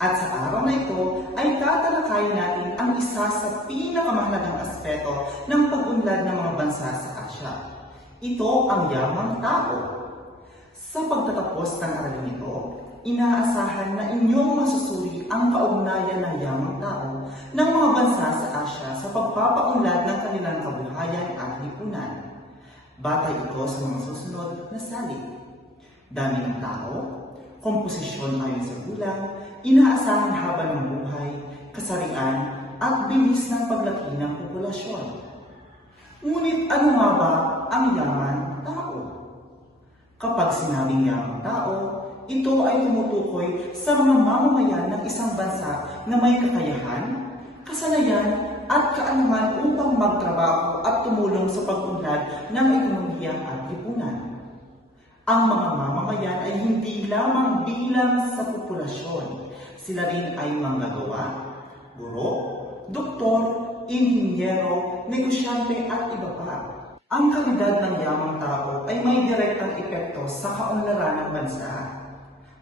At sa araw na ito ay tatalakayin natin ang isa sa pinakamahalagang aspeto ng pag-unlad ng mga bansa sa Asya. Ito ang yamang tao. Sa pagtatapos ng aralin ito, inaasahan na inyong masusuri ang kaugnayan ng yamang tao ng mga bansa sa Asya sa pagpapaunlad ng kanilang kabuhayan at lipunan. Batay ito sa mga susunod na salik. Dami ng tao, komposisyon ayon sa gulang, inaasahan haba ng buhay, kasarian, at bilis ng paglaki ng populasyon. Ngunit ano nga ba ang yaman tao? Kapag sinabing yamang tao, ito ay tumutukoy sa mga mamamayan ng isang bansa na may kakayahan, kasanayan, at kaalaman upang magtrabaho at tumulong sa pag-unlad ng ekonomiya at lipunan. Ang mga mamamayan ay hindi lamang bilang sa populasyon. Sila rin ay manggagawa, guro, doktor, inhinyero, negosyante at iba pa. Ang kalidad ng yamang tao ay may direktang epekto sa kaunlaran ng bansa.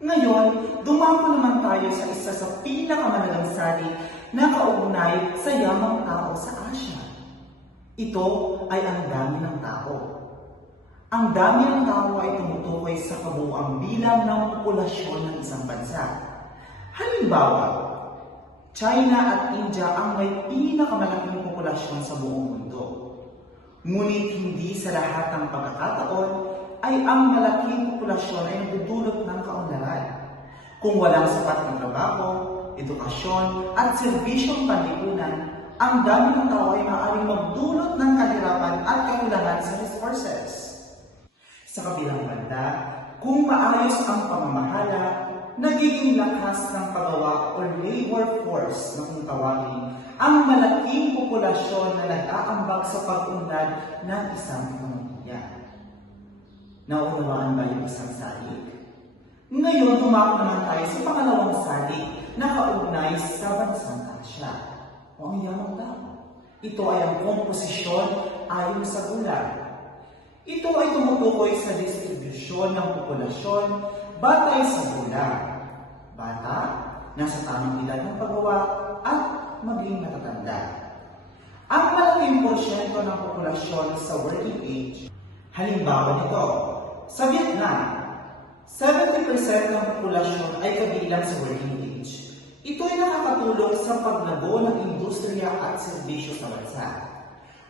Ngayon, dumako naman tayo sa isa sa pinakamalagang sali na kaugnay sa yamang tao sa Asya. Ito ay ang dami ng tao. Ang dami ng tao ay tumutukoy sa kabuuang bilang ng populasyon ng isang bansa. Halimbawa, China at India ang may pinakamalaking populasyon sa buong mundo. Ngunit hindi sa lahat ng pagkakataon ay ang malaking populasyon ay nagdudulot ng kaunlaran. Kung walang sapat na trabaho, edukasyon at serbisyong panlipunan, ang dami ng tao ay maaaring magdulot ng kahirapan at kakulangan sa resources. Sa kabilang banda, kung maayos ang pamamahala, nagiging lakas ng pagawa o labor force na kung tawagin ang malaking populasyon na nag-aambag sa pag-unlad ng isang pamilya. Naunawaan ba yung isang salik? Ngayon, tumako naman tayo sa pangalawang salik na kaugnay sa bansang Asya o ang yamang tao. Ito ay ang komposisyon ayon sa gulang. Ito ay tumutukoy sa distribusyon ng populasyon batay sa gulang. Bata, nasa tamang edad ng paggawa at maging matatanda. Ang malaking porsyento ng populasyon sa working age, halimbawa nito, sa Vietnam, 70% ng populasyon ay kabilang sa working age. Ito ay nakakatulong sa paglago ng industriya at serbisyo sa bansa.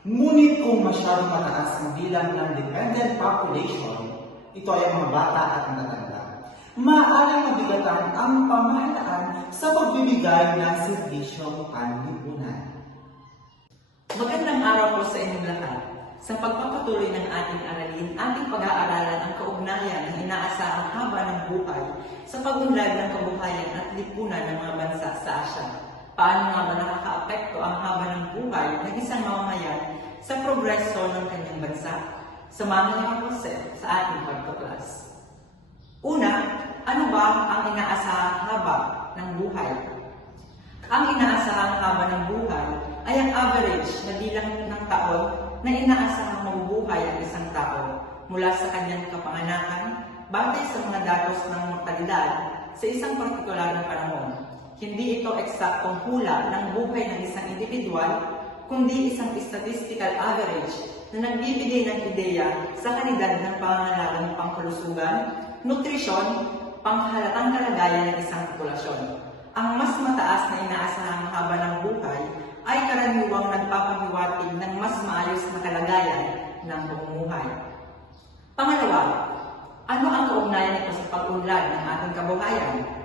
Ngunit kung masyadong mataas ang bilang ng dependent population, ito ay ang mga bata at matatanda, maaaring mabigatan ang pamahalaan sa pagbibigay ng serbisyong panlipunan. Magandang araw po sa inyong lahat. Sa pagpapatuloy ng ating aralin, ating pag-aaralan ang kaugnayan ng inaasahang haba ng buhay sa pagunlad ng kabuhayan at lipunan ng mga bansa sa Asya. Paano ba nakakaapekto ang haba ng buhay ng isang mamamayan sa progreso ng kanyang bansa? Samahan niyo ako sa ating pagkuklas. Una, ano ba ang inaasahang haba ng buhay? Ang inaasahang haba ng buhay ay ang average na bilang ng taon na inaasahang mabubuhay ang isang tao mula sa kanyang kapanganakan batay sa mga datos ng mortalidad sa isang partikular na panahon. Hindi ito eksaktong hula ng buhay ng isang individual, kundi isang statistical average na nagbibigay ng ideya sa kalidad ng pangangalagang pangkalusugan, nutrisyon, panghalatang kalagayan ng isang populasyon. Ang mas mataas na inaasahang haba ng buhay ay karaniwang nagpapahiwatig ng mas maayos na kalagayan ng pamumuhay. Pangalawa, ano ang kaugnayan nito sa pag-unlad ng ating kabuhayan?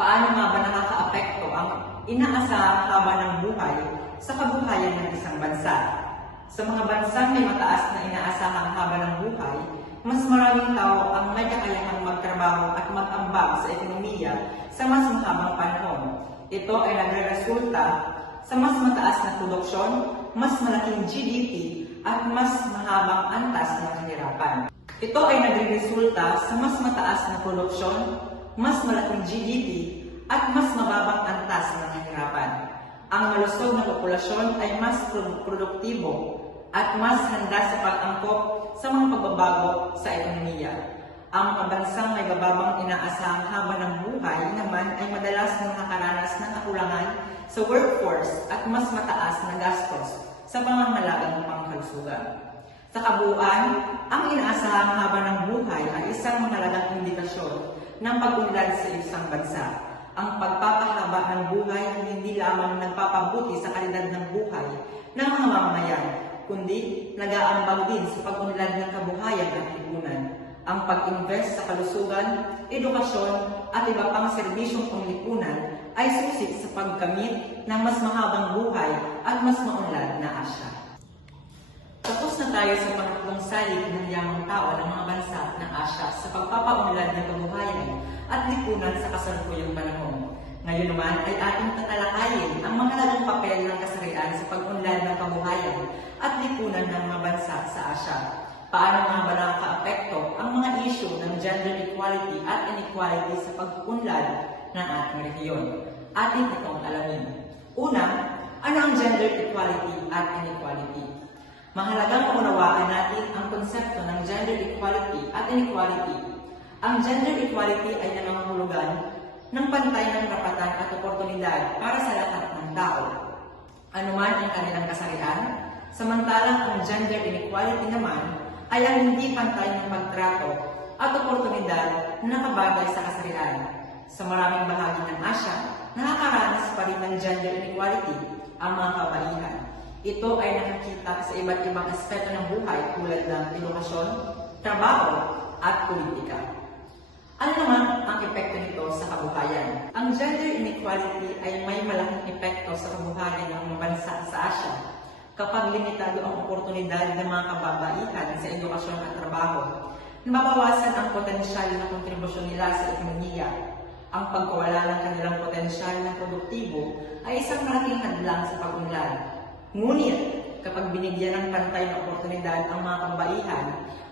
Paano nga ba nakakaapekto ang inaasahang haba ng buhay sa kabuhayan ng isang bansa? Sa mga bansang may mataas na inaasahang haba ng buhay, mas maraming tao ang may kakayahang magtrabaho at mag-ambag sa ekonomiya sa mas mahabang panahon. Ito ay nagre-resulta sa mas mataas na produksyon, mas malaking GDP, at mas mahabang antas ng kahirapan. Ito ay nagre-resulta sa mas mataas na produksyon, mas malaking GDP, at mas mababang antas ng kahirapan. Ang malusog na populasyon ay mas pro- produktibo at mas handa sa pag-angkop sa mga pagbabago sa ekonomiya. Ang mga bansang may bababang inaasahang haba ng buhay naman ay madalas na nakakaranas ng kakulangan sa workforce at mas mataas na gastos sa pangangalagang pangkalusugan. Sa kabuuan, ang inaasahang haba ng buhay ay isang mahalagang indikasyon ng pag-unlad sa isang bansa. Ang pagpapahaba ng buhay ay hindi lamang nagpapabuti sa kalidad ng buhay ng mga mamamayan, kundi nag-aambag din sa pag-unlad ng kabuhayan at lipunan. Ang pag-invest sa kalusugan, edukasyon at iba pang serbisyong panglipunan ay susi sa pagkamit ng mas mahabang buhay at mas maunlad na Asya. Tapos na tayo sa pangatlong salik ng yamang tao ng mga bansa ng Asya sa pagpapaunlad ng kabuhayan at lipunan sa kasalukuyang panahon. Ngayon naman ay ating tatalakayin ang mahalagang papel ng kasarian sa pag-unlad ng kabuhayan at lipunan ng mga bansa sa Asya. Paano nga ba nakaka-apekto ang mga issue ng gender equality at inequality sa pag-unlad ng ating rehiyon? Ating itong alamin. Una, ano ang gender equality at inequality? Mahalagang maunawaan natin ang konsepto ng gender equality at inequality. Ang gender equality ay nangangahulugan ng pantay ng karapatan at oportunidad para sa lahat ng tao. Ano man ang kanilang kasarian, samantalang ang gender inequality naman ay ang hindi pantay ng pagtrato at oportunidad na nakabagay sa kasarian. Sa maraming bahagi ng Asya, nakakaranas pa rin ng gender inequality ang mga kabaihan. Ito ay nakikita sa iba't ibang aspeto ng buhay tulad ng edukasyon, trabaho, at politika. Ano naman ang epekto nito sa kabuhayan? Ang gender inequality ay may malaking epekto sa kabuhayan ng mga bansa sa Asya kapag limitado ang oportunidad ng mga kababaihan sa edukasyon at trabaho. Nababawasan ang potensyal na kontribusyon nila sa ekonomiya. Ang pagkawala ng kanilang potensyal na produktibo ay isang malaking hadlang sa pag-unlad. Ngunit, kapag binigyan ng pantay na oportunidad ang mga kabaihan,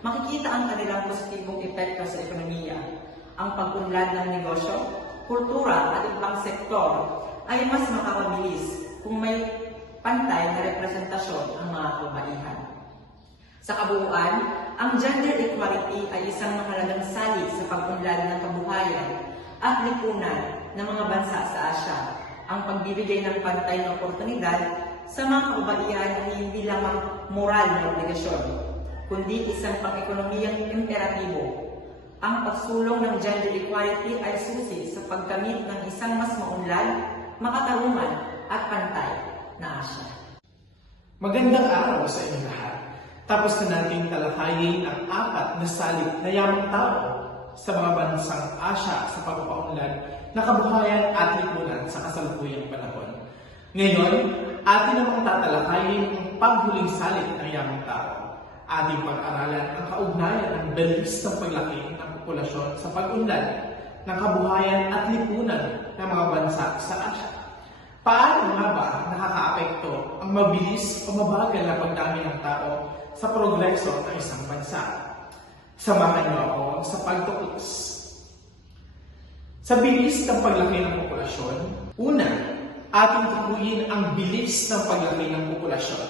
makikita ang kanilang positibong epekto sa ekonomiya. Ang pag-unlad ng negosyo, kultura at ibang sektor ay mas makakabilis kung may pantay na representasyon ang mga kabaihan. Sa kabuuan, ang gender equality ay isang mahalagang salik sa pag-unlad ng kabuhayan at lipunan ng mga bansa sa Asya. Ang pagbibigay ng pantay na oportunidad sa mga kabaihan ay hindi lamang moral na obligasyon, kundi isang pang-ekonomiyang imperatibo. Ang pagsulong ng gender equality ay susi sa pagkamit ng isang mas maunlad, makatarungan at pantay na Asya. Magandang araw sa inyo lahat. Tapos na natin talakayin ang apat na salik na yamang tao sa mga bansang Asya sa pagpapaunlad na kabuhayan at lipunan sa kasalukuyang panahon. Ngayon, atin namang tatalakayin ang paghuling salik ng yamang tao. Ating pag-aralan ang kaugnayan ng bilis ng paglaki ng populasyon sa pag-unlad ng kabuhayan at lipunan ng mga bansa sa Asya. Paano nga ba nakakaapekto ang mabilis o mabagal na pagdami ng tao sa progreso ng isang bansa? Samahan niyo ako sa pagtuklas. Sa bilis ng paglaki ng populasyon, una, ating tukuyin ang bilis ng paglaki ng populasyon.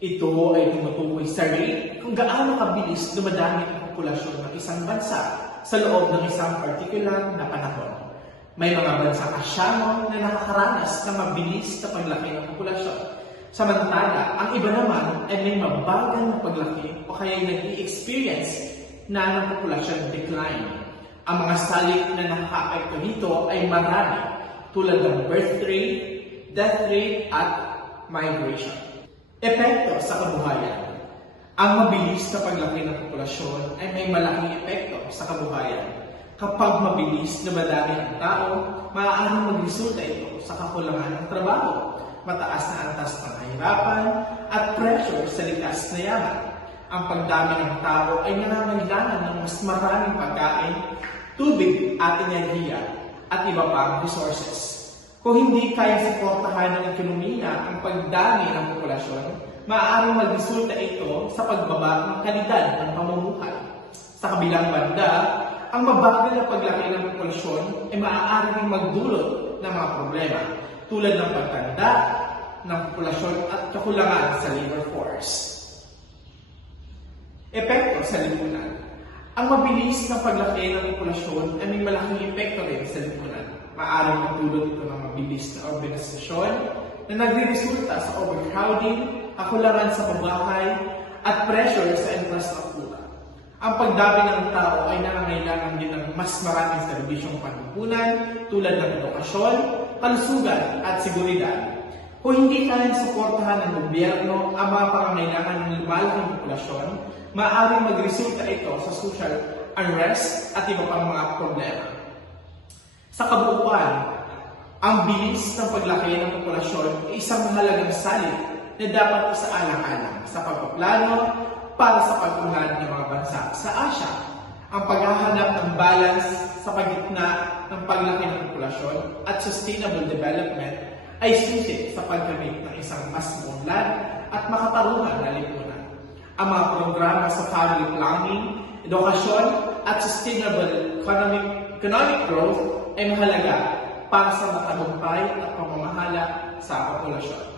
Ito ay tumutukoy sa rate kung gaano kabilis dumadami ang populasyon ng isang bansa sa loob ng isang particular na panahon. May mga bansang asyano na nakakaranas ng mabilis na paglaki ng populasyon. Samantala, ang iba naman ay may mabagal na paglaki o kaya nag-i-experience na ng populasyon decline. Ang mga salik na nakaka-apekto nito ay marami tulad ng birth rate, death rate, at migration. Epekto sa kabuhayan. Ang mabilis na paglaki ng populasyon ay may malaking epekto sa kabuhayan. Kapag mabilis na madami ang tao, maaaring magresulta ito sa kakulangan ng trabaho, mataas na antas ng kahirapan, at pressure sa likas na yaman. Ang pagdami ng tao ay nangangailangan ng mas maraming pagkain, tubig at enerhiya, at iba pang resources. Kung hindi kaya suportahan ng ekonomiya ang pagdami ng populasyon, maaaring magresulta ito sa pagbaba ng kalidad ng pamumuhay. Sa kabilang banda, ang mabagal na paglaki ng populasyon ay maaaring magdulot ng mga problema tulad ng pagtanda ng populasyon at kakulangan sa labor force. Epekto sa lipunan. Ang mabilis na paglaki ng populasyon ay may malaking epekto rin sa lipunan. Maaaring magdulot ito ng mabilis na urbanisasyon na nagre-resulta sa overcrowding, kakulangan sa pambahay, at pressure sa infrastruktura. Ang pagdami ng tao ay nangangailangan din ng mas maraming serbisyong panlipunan tulad ng edukasyon, kalusugan at seguridad. Kung hindi kayang suportahan ng gobyerno ang mga pangangailangan ng lumalaking populasyon, maaaring magresulta ito sa social unrest at iba pang mga problema. Sa kabuuan, ang bilis ng paglaki ng populasyon ay isang mahalagang salin na dapat isaalang-alang sa pagpaplano para sa pag-unlad ng mga bansa sa Asia. Ang paghahanap ng balance sa pagitna ng paglaki ng populasyon at sustainable development ay susi sa pagkamit ng isang mas maunlad at makatarungan na lipunan. Ang mga programa sa family planning, edukasyon at sustainable economic, economic growth ay mahalaga para sa matagumpay at pamamahala sa populasyon.